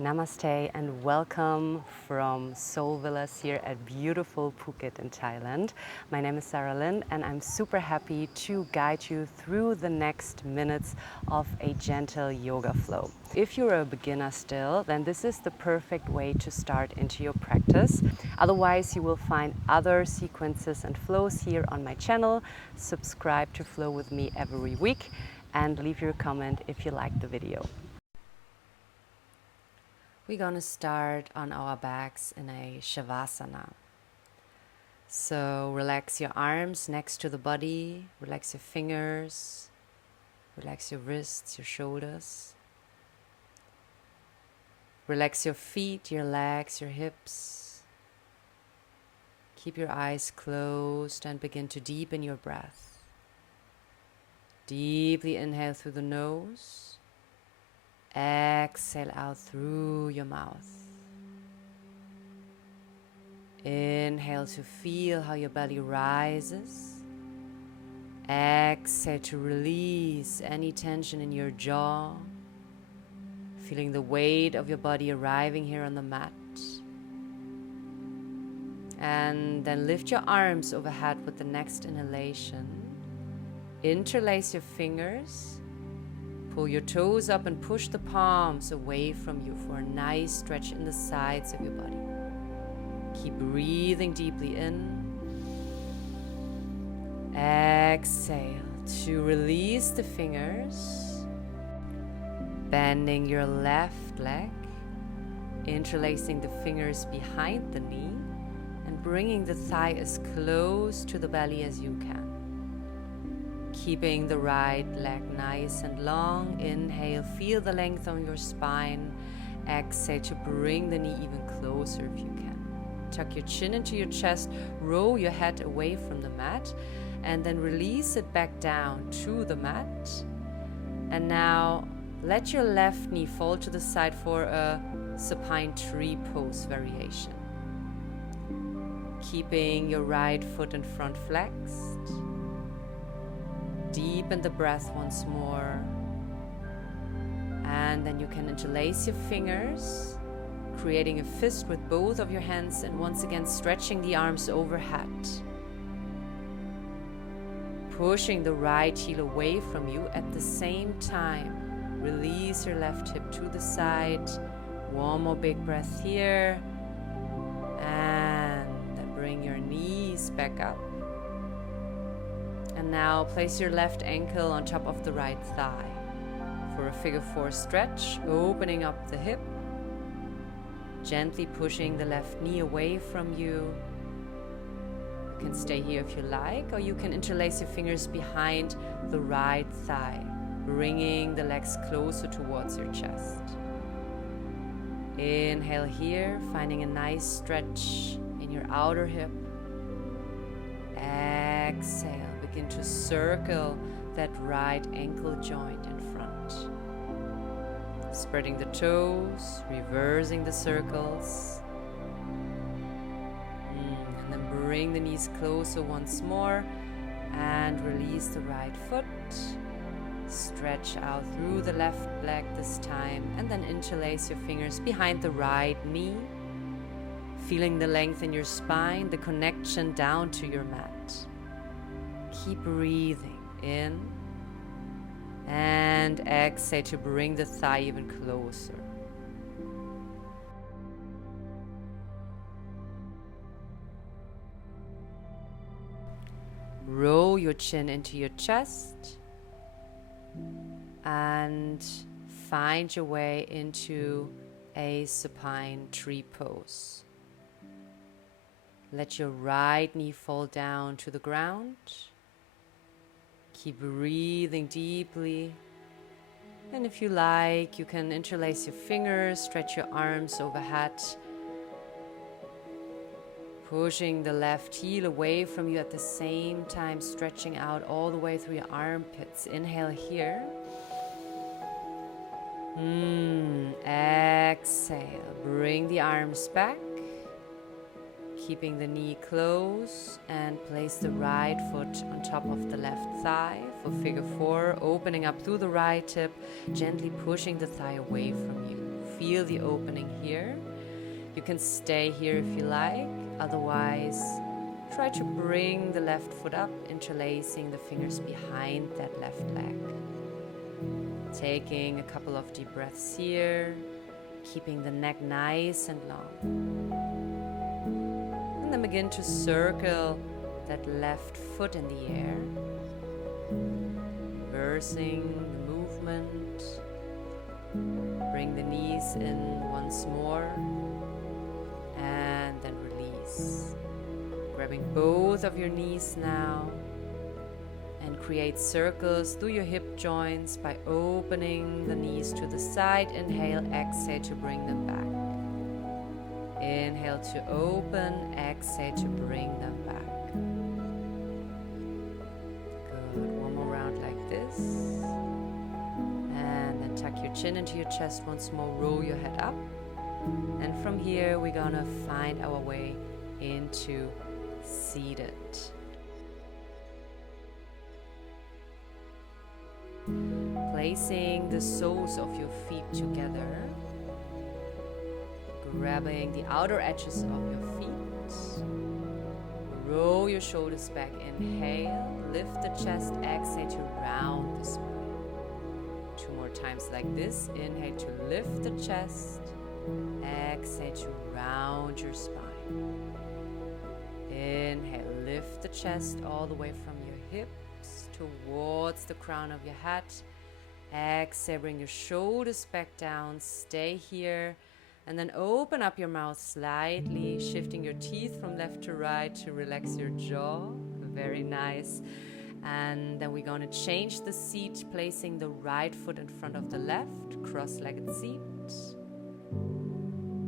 Namaste and welcome from Soul Villas here at beautiful Phuket in Thailand. My name is Sara Lyn and I'm super happy to guide you through the next minutes of a gentle yoga flow. If you're a beginner still, then this is the perfect way to start into your practice. Otherwise, you will find other sequences and flows here on my channel. Subscribe to Flow with me every week and leave your comment if you like the video. We're going to start on our backs in a Savasana. So relax your arms next to the body, relax your fingers, relax your wrists, your shoulders. Relax your feet, your legs, your hips. Keep your eyes closed and begin to deepen your breath. Deeply inhale through the nose. Exhale out through your mouth. Inhale to feel how your belly rises. Exhale to release any tension in your jaw. Feeling the weight of your body arriving here on the mat. And then lift your arms overhead with the next inhalation. Interlace your fingers. Pull your toes up and push the palms away from you for a nice stretch in the sides of your body. Keep breathing deeply in. Exhale to release the fingers. Bending your left leg. Interlacing the fingers behind the knee. And bringing the thigh as close to the belly as you can. Keeping the right leg nice and long. Inhale, feel the length on your spine. Exhale to bring the knee even closer if you can. Tuck your chin into your chest, roll your head away from the mat, and then release it back down to the mat. And now let your left knee fall to the side for a supine tree pose variation. Keeping your right foot in front flexed. Deepen the breath once more. And then you can interlace your fingers, creating a fist with both of your hands and once again stretching the arms overhead. Pushing the right heel away from you at the same time. Release your left hip to the side. One more big breath here. And then bring your knees back up. And now place your left ankle on top of the right thigh for a figure 4 stretch, opening up the hip, gently pushing the left knee away from you. You can stay here if you like, or you can interlace your fingers behind the right thigh, bringing the legs closer towards your chest. Inhale here, finding a nice stretch in your outer hip. Exhale. Begin to circle that right ankle joint in front. Spreading the toes, reversing the circles. And then bring the knees closer once more and release the right foot. Stretch out through the left leg this time and then interlace your fingers behind the right knee. Feeling the length in your spine, the connection down to your mat. Keep breathing in and exhale to bring the thigh even closer. Roll your chin into your chest and find your way into a supine tree pose. Let your right knee fall down to the ground. Keep breathing deeply. And if you like, you can interlace your fingers, stretch your arms overhead, pushing the left heel away from you at the same time, stretching out all the way through your armpits. Inhale here. Exhale. Bring the arms back. Keeping the knee close and place the right foot on top of the left thigh for figure 4, opening up through the right hip, gently pushing the thigh away from you. feel the opening here. You can stay here if you like, otherwise try to bring the left foot up, interlacing the fingers behind that left leg. Taking a couple of deep breaths here, keeping the neck nice and long. And then begin to circle that left foot in the air, reversing the movement. Bring the knees in once more, and then release. Grabbing both of your knees now, and create circles through your hip joints by opening the knees to the side. Inhale, exhale to bring them back. Inhale to open, exhale to bring them back. Good, one more round like this. And then tuck your chin into your chest once more, roll your head up. And from here, we're gonna find our way into seated. Placing the soles of your feet together, grabbing the outer edges of your feet, roll your shoulders back, inhale, lift the chest, exhale to round the spine. 2 more times like this, inhale to lift the chest, exhale to round your spine. Inhale, lift the chest all the way from your hips towards the crown of your head. Exhale, bring your shoulders back down, stay here, and then open up your mouth slightly, shifting your teeth from left to right to relax your jaw. Very nice. And then we're going to change the seat, placing the right foot in front of the left, cross-legged seat.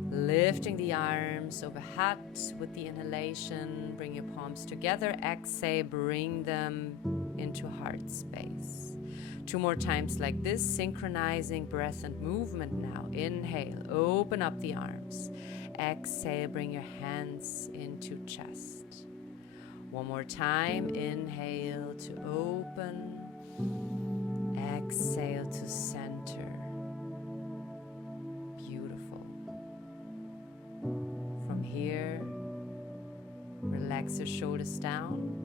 Lifting the arms overhead with the inhalation, bring your palms together. Exhale, bring them into heart space. 2 more times like this, synchronizing breath and movement now. Inhale, open up the arms. Exhale, bring your hands into chest. 1 more time, inhale to open. Exhale to center. Beautiful. From here, relax your shoulders down.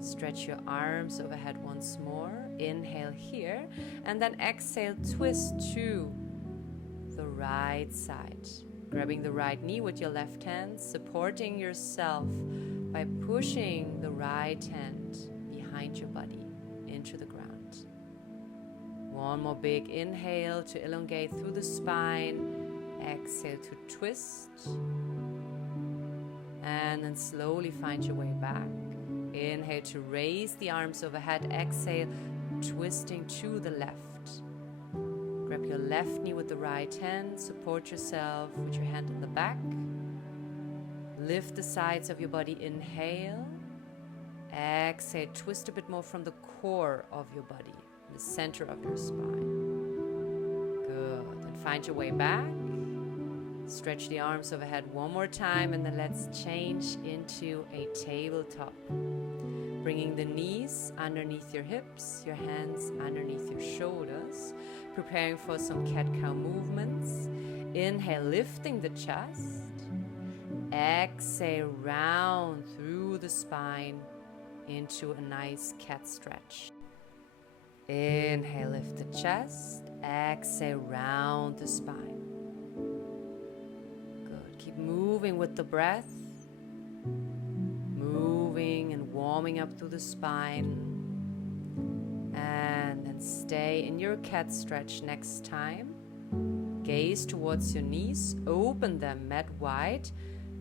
Stretch your arms overhead once more. Inhale here, and then exhale, twist to the right side. Grabbing the right knee with your left hand, supporting yourself by pushing the right hand behind your body into the ground. 1 more big inhale to elongate through the spine. Exhale to twist. And then slowly find your way back. Inhale to raise the arms overhead. Exhale, twisting to the left. Grab your left knee with the right hand. Support yourself with your hand on the back. Lift the sides of your body. Inhale. Exhale, twist a bit more from the core of your body, the center of your spine. Good. And find your way back. Stretch the arms overhead 1 more time, and then let's change into a tabletop. Bringing the knees underneath your hips, your hands underneath your shoulders, preparing for some cat-cow movements. Inhale, lifting the chest. Exhale, round through the spine into a nice cat stretch. Inhale, lift the chest. Exhale, round the spine. Good. Keep moving with the breath. Moving and warming up through the spine. And then stay in your cat stretch next time. Gaze towards your knees. Open them mat wide.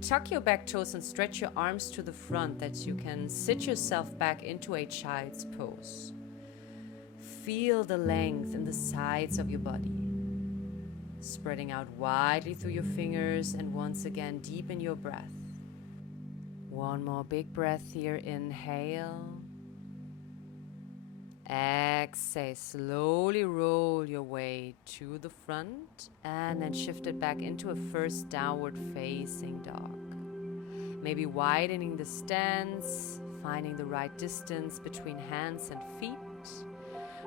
Tuck your back toes and stretch your arms to the front that you can sit yourself back into a child's pose. Feel the length in the sides of your body. Spreading out widely through your fingers, and once again deepen your breath. 1 more big breath here. Inhale. Exhale. Slowly roll your way to the front and then shift it back into a first downward facing dog. Maybe widening the stance, finding the right distance between hands and feet.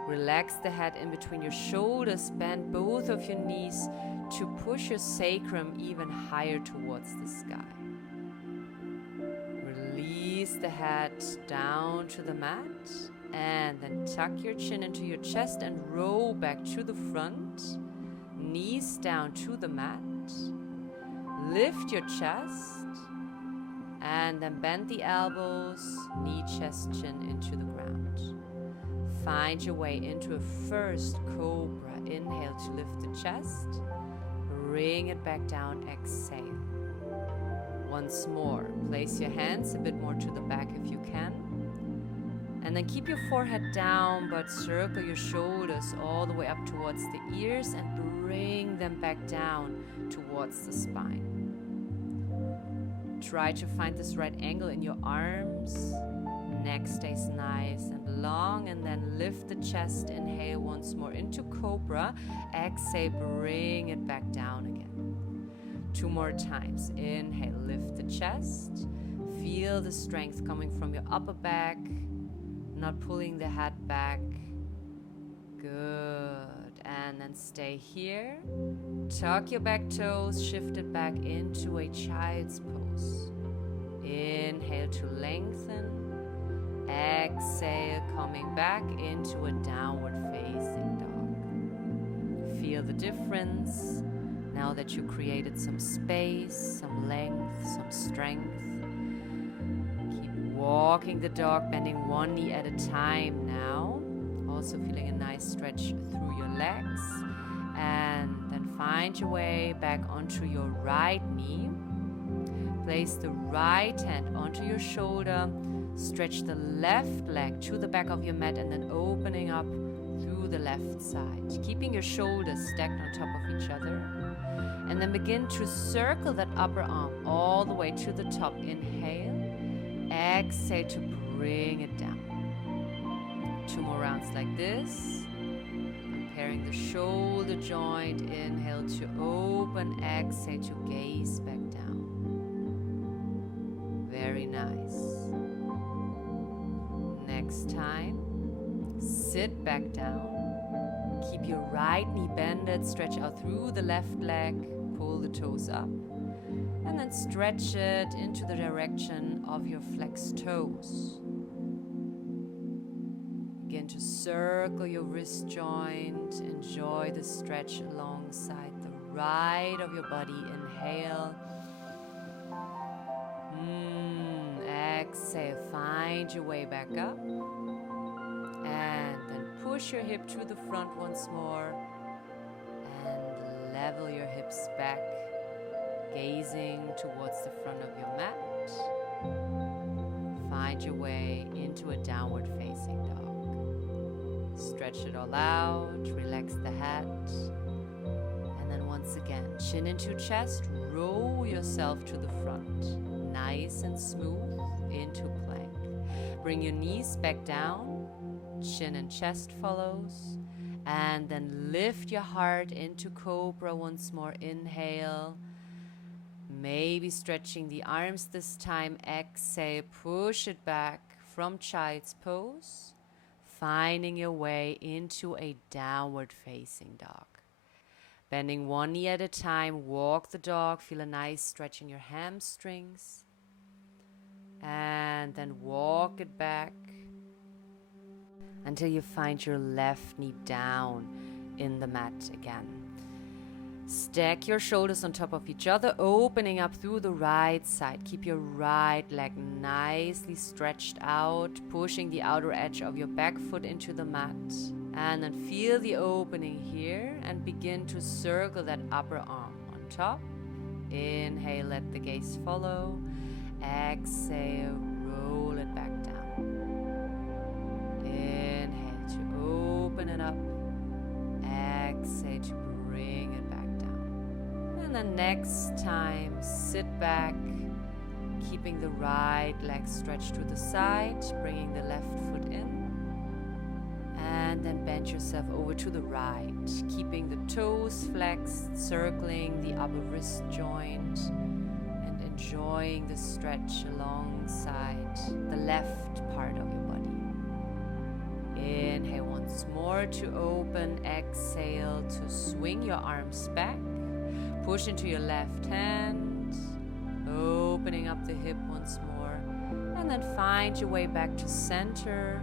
Relax the head in between your shoulders, bend both of your knees to push your sacrum even higher towards the sky. Release the head down to the mat, and then tuck your chin into your chest and roll back to the front. Knees down to the mat. Lift your chest, and then bend the elbows, knee, chest, chin into the ground. Find your way into a first cobra. Inhale to lift the chest. Bring it back down. Exhale. Once more, place your hands a bit more to the back if you can. And then keep your forehead down, but circle your shoulders all the way up towards the ears and bring them back down towards the spine. Try to find this right angle in your arms. Neck stays nice and long, and then lift the chest. Inhale once more into cobra. Exhale, bring it back down again. 2 more times. Inhale, lift the chest. Feel the strength coming from your upper back, not pulling the head back. Good. And then stay here. Tuck your back toes, shift it back into a child's pose. Inhale to lengthen. Exhale, coming back into a downward facing dog. Feel the difference now that you created some space, some length, some strength. Keep walking the dog, bending one knee at a time now. Also feeling a nice stretch through your legs. And then find your way back onto your right knee. Place the right hand onto your shoulder. Stretch the left leg to the back of your mat, and then opening up through the left side. Keeping your shoulders stacked on top of each other. And then begin to circle that upper arm all the way to the top. Inhale. Exhale to bring it down. 2 more rounds like this. Preparing the shoulder joint. Inhale to open. Exhale to gaze back down. Very nice. Next time, sit back down. Keep your right knee bended. Stretch out through the left leg. Pull the toes up. And then stretch it into the direction of your flexed toes. Begin to circle your wrist joint. Enjoy the stretch alongside the right of your body. Inhale. Exhale. Find your way back up. And then push your hip to the front once more. And level your hips back. Gazing towards the front of your mat. Find your way into a downward facing dog. Stretch it all out, relax the head. And then once again, chin into chest, roll yourself to the front. Nice and smooth into plank. Bring your knees back down, chin and chest follows. And then lift your heart into cobra once more. Inhale. Maybe stretching the arms this time. Exhale, push it back from child's pose. Finding your way into a downward facing dog. Bending one knee at a time, walk the dog. Feel a nice stretch in your hamstrings. And then walk it back until you find your left knee down in the mat again. Stack your shoulders on top of each other, opening up through the right side. Keep your right leg nicely stretched out, pushing the outer edge of your back foot into the mat. And then feel the opening here and begin to circle that upper arm on top. Inhale, let the gaze follow. Exhale, roll it back down. Inhale to open it up. Exhale to bring it back down. And then next time, sit back, keeping the right leg stretched to the side, bringing the left foot in. And then bend yourself over to the right, keeping the toes flexed, circling the upper wrist joint, and enjoying the stretch alongside the left part of your body. Inhale once more to open. Exhale to swing your arms back. push into your left hand, opening up the hip once more, and then find your way back to center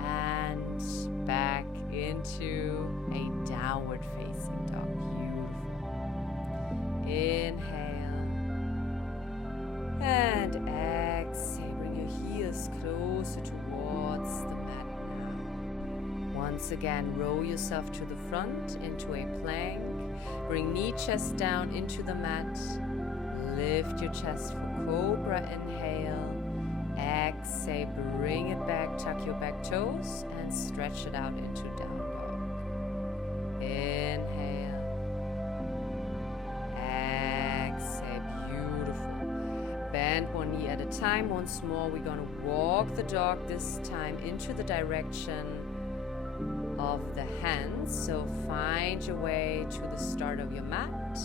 and back into a downward facing dog. Beautiful. Inhale and exhale. Bring your heels closer towards the mat now. Once again, roll yourself to the front into a plank. Bring knee, chest down into the mat. Lift your chest for cobra. Inhale. Exhale, bring it back, tuck your back toes and stretch it out into down dog. Inhale. Exhale, beautiful. Bend one knee at a time. Once more, we're going to walk the dog this time into the direction of the hands. So find your way to the start of your mat,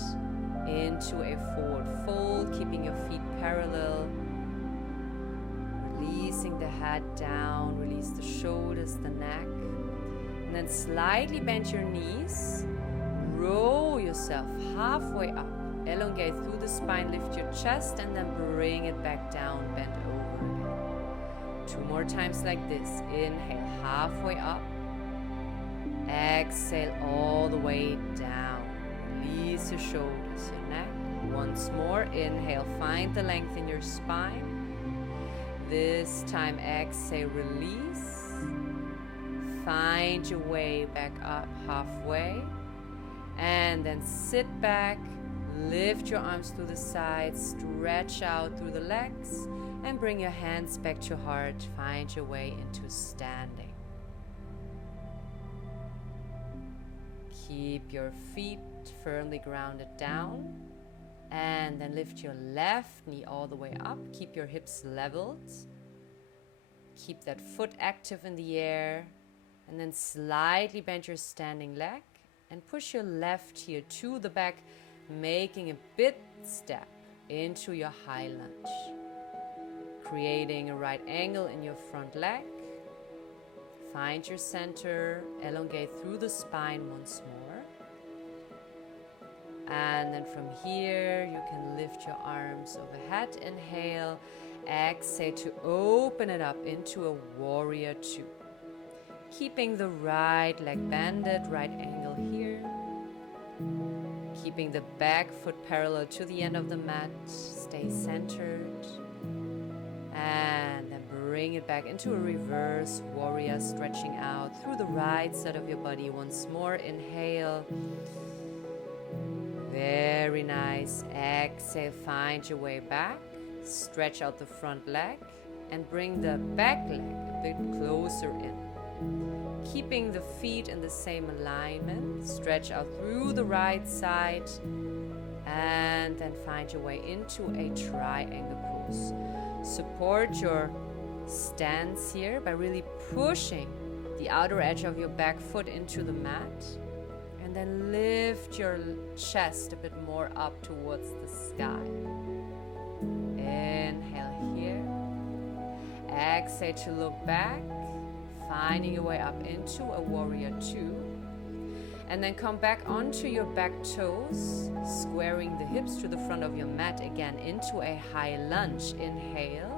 into a forward fold, keeping your feet parallel. Releasing the head down, release the shoulders, the neck. And then slightly bend your knees. Roll yourself halfway up. Elongate through the spine, lift your chest, and then bring it back down, bend over again. 2 more times like this. Inhale, halfway up. Exhale all the way down. Release your shoulders, your neck. Once more, inhale, find the length in your spine. This time, exhale, release. Find your way back up halfway. And then sit back, lift your arms to the sides, stretch out through the legs, and bring your hands back to heart. Find your way into standing. Keep your feet firmly grounded down. And then lift your left knee all the way up. Keep your hips leveled. Keep that foot active in the air. And then slightly bend your standing leg. And push your left heel to the back, making a big step into your high lunge. Creating a right angle in your front leg. Find your center. Elongate through the spine once more. And then from here, you can lift your arms overhead. Inhale, exhale to open it up into a warrior 2. Keeping the right leg bended, right angle here. Keeping the back foot parallel to the end of the mat. Stay centered. And then bring it back into a reverse warrior, stretching out through the right side of your body. Once more, inhale. Very nice. Exhale, find your way back. Stretch out the front leg and bring the back leg a bit closer in. Keeping the feet in the same alignment. Stretch out through the right side and then find your way into a triangle pose. Support your stance here by really pushing the outer edge of your back foot into the mat. And then lift your chest a bit more up towards the sky. Inhale here. Exhale to look back, finding your way up into a warrior 2. And then come back onto your back toes, squaring the hips to the front of your mat again into a high lunge. Inhale.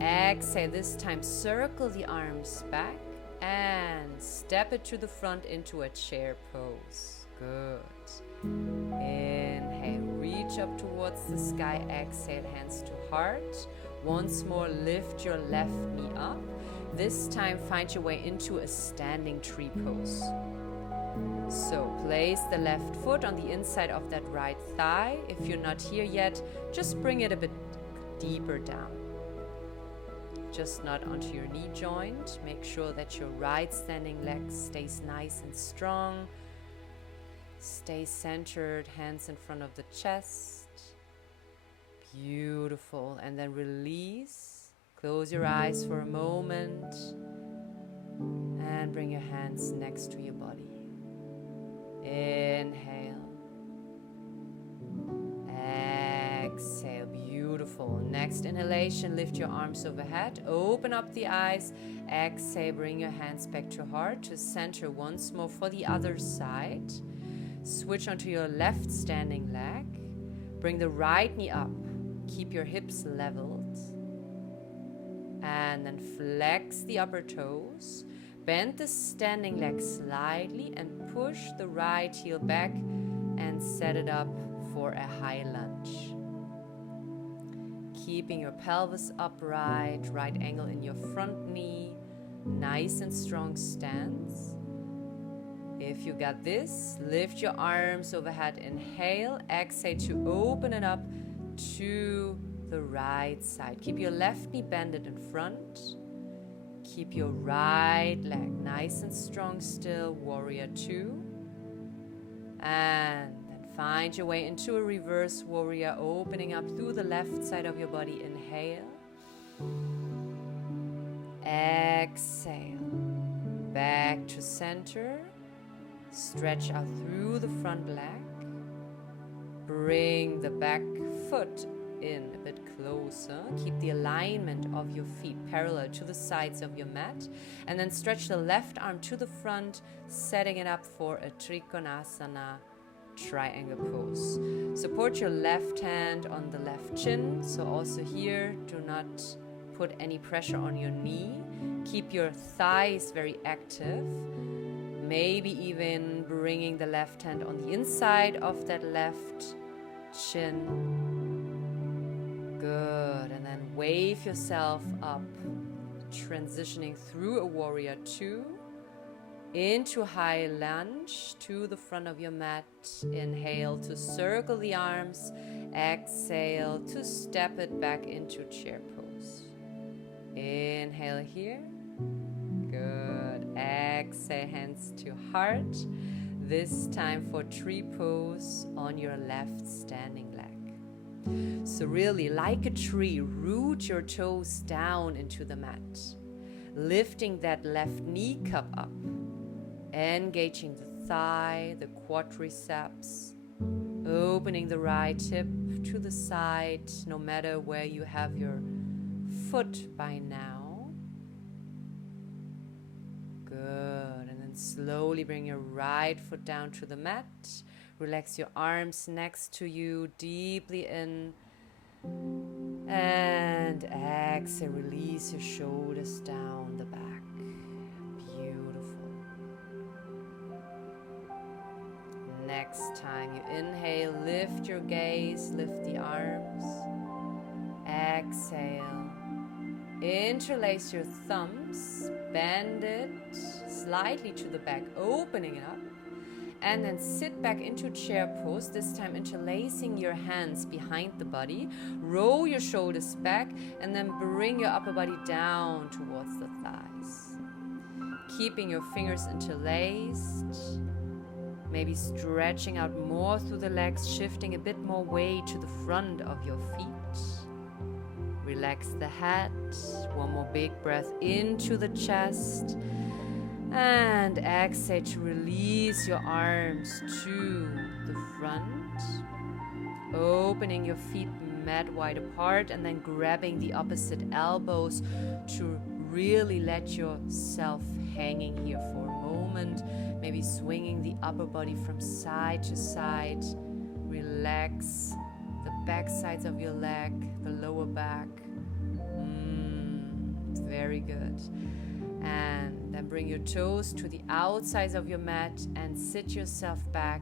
Exhale, this time circle the arms back. And step it to the front into a chair pose. Good. Inhale, reach up towards the sky. Exhale, hands to heart. Once more, lift your left knee up. This time, find your way into a standing tree pose. So, place the left foot on the inside of that right thigh. If you're not here yet, just bring it a bit deeper down. Just not onto your knee joint. Make sure that your right standing leg stays nice and strong. Stay centered, hands in front of the chest. Beautiful. And then release. Close your eyes for a moment. And bring your hands next to your body. Inhale. Exhale. Beautiful. Next inhalation, lift your arms overhead. Open up the eyes. Exhale, bring your hands back to heart, to center once more for the other side. Switch onto your left standing leg. Bring the right knee up. Keep your hips leveled. And then flex the upper toes. Bend the standing leg slightly and push the right heel back and set it up for a high lunge. Keeping your pelvis upright, right angle in your front knee, nice and strong stance. If you got this, lift your arms overhead, inhale, exhale to open it up to the right side. Keep your left knee bended in front. Keep your right leg nice and strong still, warrior 2. And then find your way into a reverse warrior, opening up through the left side of your body. Inhale. Exhale. Back to center. Stretch out through the front leg. Bring the back foot in a bit closer. Keep the alignment of your feet parallel to the sides of your mat. And then stretch the left arm to the front, setting it up for a Trikonasana triangle pose. Support your left hand on the left chin. So also here, do not put any pressure on your knee. Keep your thighs very active. Maybe even bringing the left hand on the inside of that left chin. Good. And then wave yourself up, transitioning through a warrior 2 into high lunge to the front of your mat. Inhale to circle the arms. Exhale to step it back into chair pose. Inhale here. Good. Exhale, hands to heart. This time for tree pose on your left standing leg. So really, like a tree, root your toes down into the mat. Lifting that left knee cup up. Engaging the thigh, the quadriceps. Opening the right hip to the side, no matter where you have your foot by now. Good. And then slowly bring your right foot down to the mat. Relax your arms next to you, deeply in. And exhale, release your shoulders down the back. Beautiful. Next time you inhale, lift your gaze, lift the arms. Exhale. Interlace your thumbs, bend it slightly to the back, opening it up. And then sit back into chair pose, this time interlacing your hands behind the body. Roll your shoulders back and then bring your upper body down towards the thighs. Keeping your fingers interlaced. Maybe stretching out more through the legs, shifting a bit more weight to the front of your feet. Relax the head. One more big breath into the chest. And exhale to release your arms to the front. Opening your feet mat wide apart and then grabbing the opposite elbows to really let yourself hanging here for a moment. Maybe swinging the upper body from side to side. Relax the back sides of your leg, the lower back. Very good. And then bring your toes to the outsides of your mat and sit yourself back.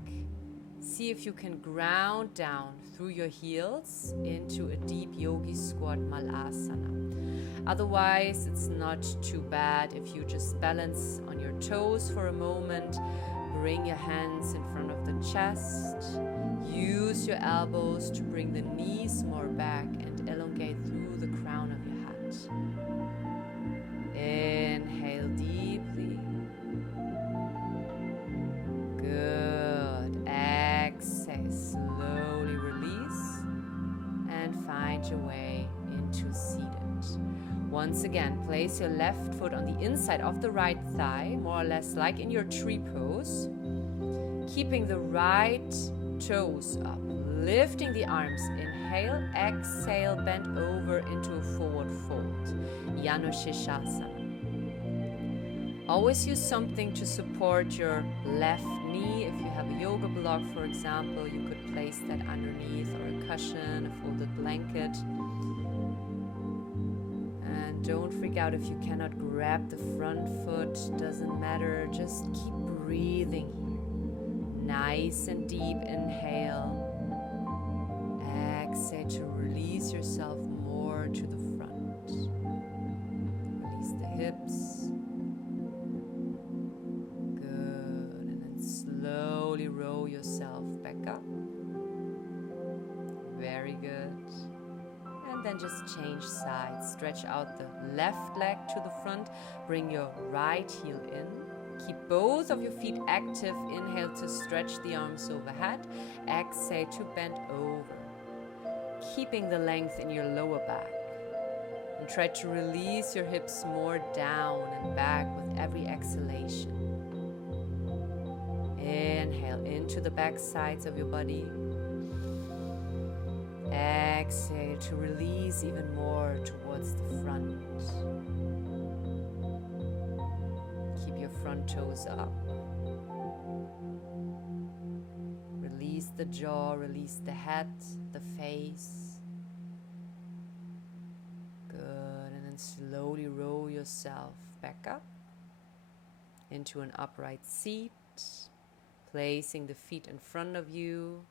See if you can ground down through your heels into a deep yogi squat malasana. Otherwise, it's not too bad if you just balance on your toes for a moment. Bring your hands in front of the chest. Use your elbows to bring the knees more back and elongate through the crown of your head. Inhale deeply. Good. Exhale, slowly release and find your way into seated. Once again, place your left foot on the inside of the right thigh, more or less like in your tree pose. Keeping the right toes up, lifting the arms. Inhale, exhale, bend over into a forward fold. Janu Shirshasana. Always use something to support your left knee. If you have a yoga block, for example, you could place that underneath, or a cushion, a folded blanket. And don't freak out if you cannot grab the front foot, doesn't matter, just keep breathing here. Nice and deep inhale. Exhale to release yourself more to the front. Release the hips. Good. And then slowly roll yourself back up. Very good. And then just change sides. Stretch out the left leg to the front. Bring your right heel in. Keep both of your feet active. Inhale to stretch the arms overhead. Exhale to bend over. Keeping the length in your lower back. And try to release your hips more down and back with every exhalation. Inhale into the back sides of your body. Exhale to release even more towards the front. Keep your front toes up. Release the jaw, release the head, the face. Good. And then slowly roll yourself back up into an upright seat, placing the feet in front of you.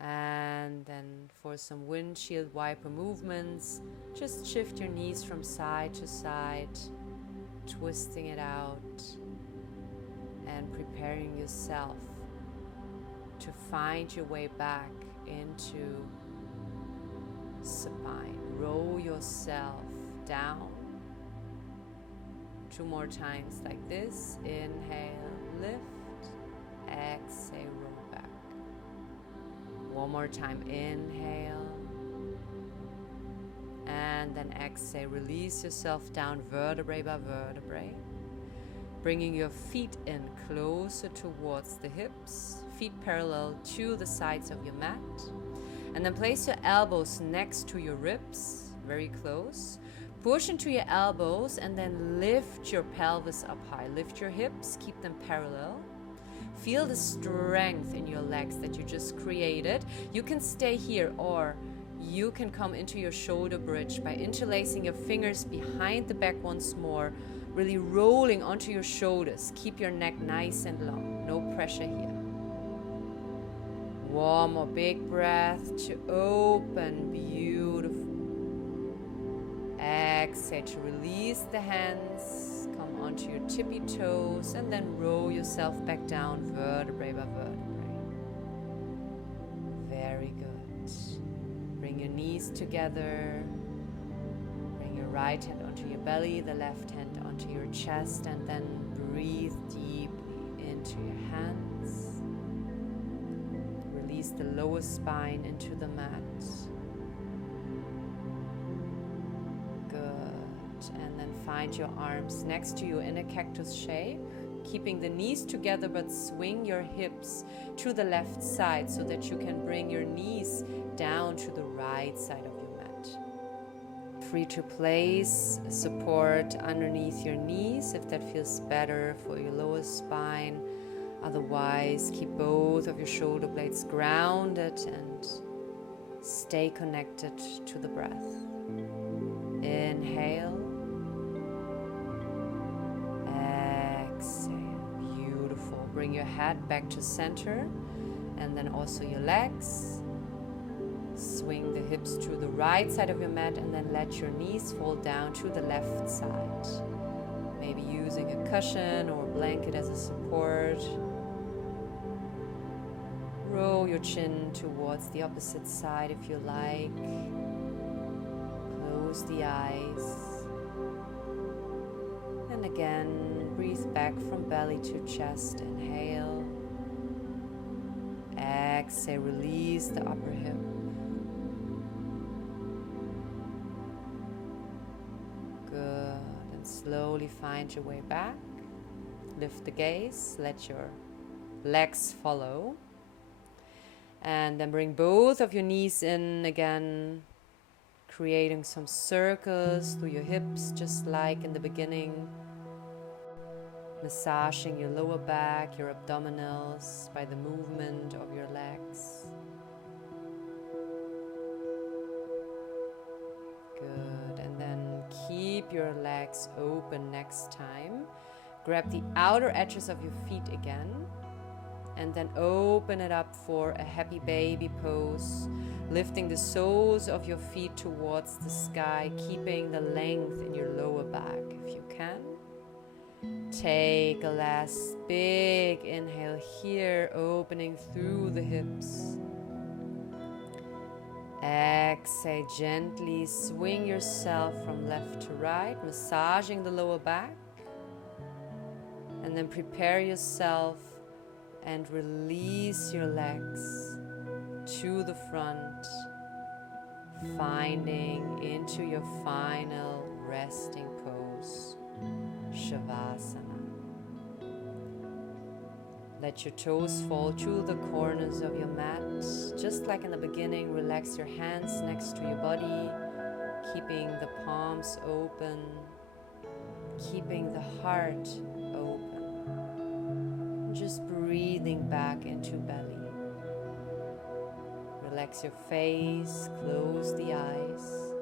And then for some windshield wiper movements, just shift your knees from side to side, twisting it out and preparing yourself to find your way back into supine. Roll yourself down. 2 more times like this. Inhale, lift. Exhale, roll back. 1 more time. Inhale. And then exhale. Release yourself down vertebrae by vertebrae. Bringing your feet in closer towards the hips. Feet parallel to the sides of your mat. And then place your elbows next to your ribs, very close. Push into your elbows and then lift your pelvis up high. Lift your hips, keep them parallel. Feel the strength in your legs that you just created. You can stay here, or you can come into your shoulder bridge by interlacing your fingers behind the back once more, really rolling onto your shoulders. Keep your neck nice and long, no pressure here. 1 more big breath to open, beautiful. Exhale to release the hands, come onto your tippy toes, and then roll yourself back down vertebrae by vertebrae. Very good. Bring your knees together. Bring your right hand onto your belly, the left hand onto your chest, and then breathe deeply into your hands. Release the lower spine into the mat. Good. And then find your arms next to you in a cactus shape, keeping the knees together, but swing your hips to the left side so that you can bring your knees down to the right side of your mat. Free to place support underneath your knees if that feels better for your lower spine. Otherwise, keep both of your shoulder blades grounded and stay connected to the breath. Inhale. Exhale. Beautiful. Bring your head back to center, and then also your legs. Swing the hips to the right side of your mat, and then let your knees fall down to the left side. Maybe using a cushion or a blanket as a support. Roll your chin towards the opposite side if you like. Close the eyes. And again, breathe back from belly to chest. Inhale. Exhale, release the upper hip. Good. And slowly find your way back. Lift the gaze. Let your legs follow. And then bring both of your knees in again, creating some circles through your hips, just like in the beginning. Massaging your lower back, your abdominals by the movement of your legs. Good, and then keep your legs open next time. Grab the outer edges of your feet again, and then open it up for a happy baby pose, lifting the soles of your feet towards the sky, keeping the length in your lower back if you can. Take a last big inhale here, opening through the hips. Exhale, gently swing yourself from left to right, massaging the lower back. And then prepare yourself and release your legs to the front, finding into your final resting pose, Savasana. Let your toes fall to the corners of your mat. Just like in the beginning, relax your hands next to your body, keeping the palms open, keeping the heart open. Just breathing back into belly. Relax your face, close the eyes.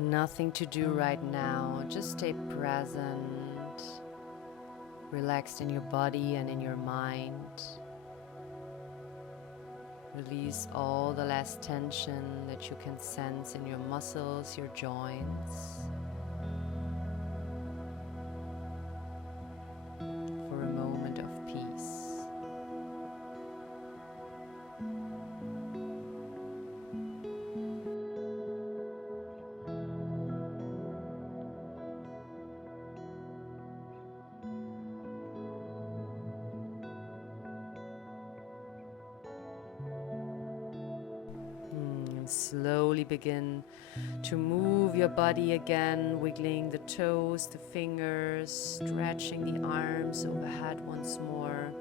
Nothing to do right now, just stay present, relaxed in your body and in your mind. Release all the last tension that you can sense in your muscles, your joints. For a moment of peace. Slowly begin to move your body again, wiggling the toes, the fingers, stretching the arms overhead once more.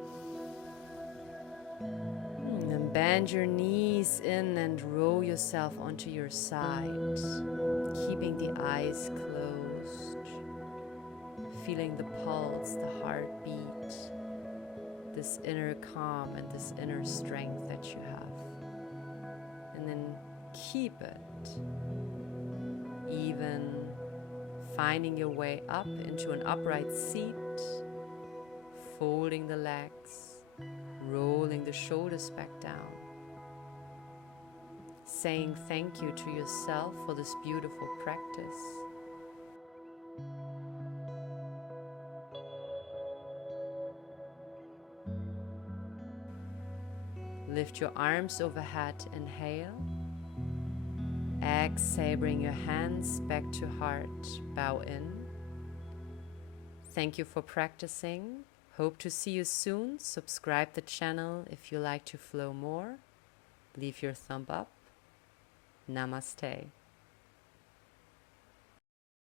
And bend your knees in and roll yourself onto your side, keeping the eyes closed, feeling the pulse, the heartbeat, this inner calm and this inner strength that you have. And then keep it, even finding your way up into an upright seat, folding the legs, rolling the shoulders back down, saying thank you to yourself for this beautiful practice. Lift your arms overhead, inhale. Exhale, bring your hands back to heart, bow in. Thank you for practicing. Hope to see you soon. Subscribe the channel if you like to flow more. Leave your thumb up. Namaste.